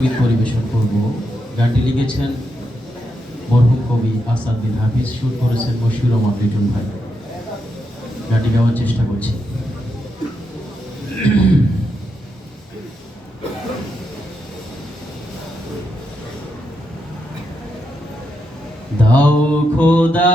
সংগীত পরিবেশন করব। গানটি লিখেছেন মরহুম কবি আসাদ বিন হাফিজ, সুর করেছেন মশিউর রহমান লিটন ভাই। গানটি গাওয়ার চেষ্টা করছি। দাও খোদা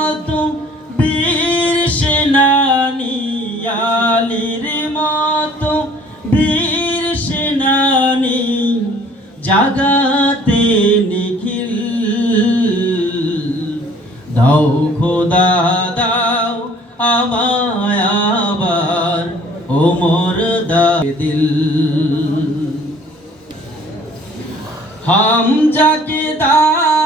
জাগাতে নিখিল। দাও খোদা দাও আমায় আবার ওমর দা দিল। হাম যাকে দাও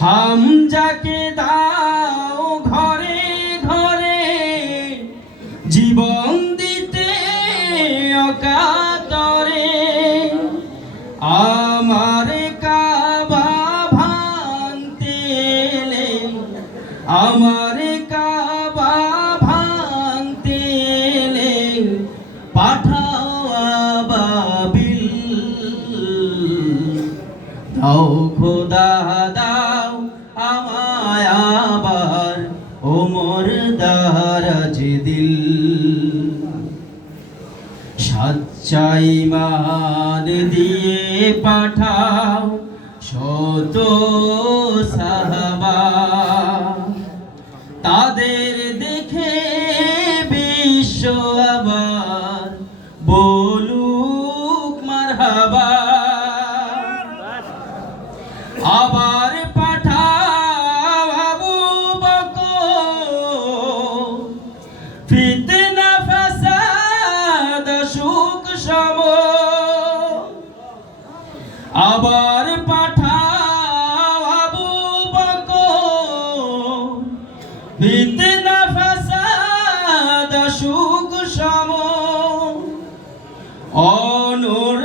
হাম যাকে দাও ঘরে ঘরে জীবন দিতে অকাতরে আমার দাও, খোদা দাও, আমায় আবার ওমর দারাজ দিল। সাচ্চাই মান দিয়ে পাঠাও শত সাহাবা। তাদের দেখে সম আবার পাঠাও আবু বকর। ফিতনা সুখ সম। অনর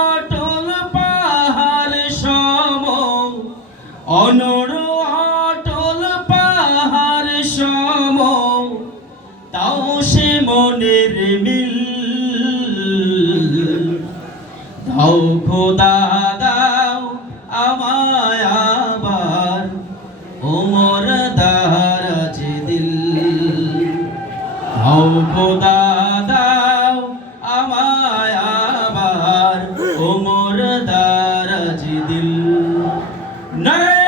অটল পাহাড় সম। অনর অটল পাহাড় সম। তাও সে মনের মিল ও খোদা দাও আমায় আবার ওমর দারাজ দিল। ও খোদা দাও আমায় আবার ওমর দারাজ দিল। নাই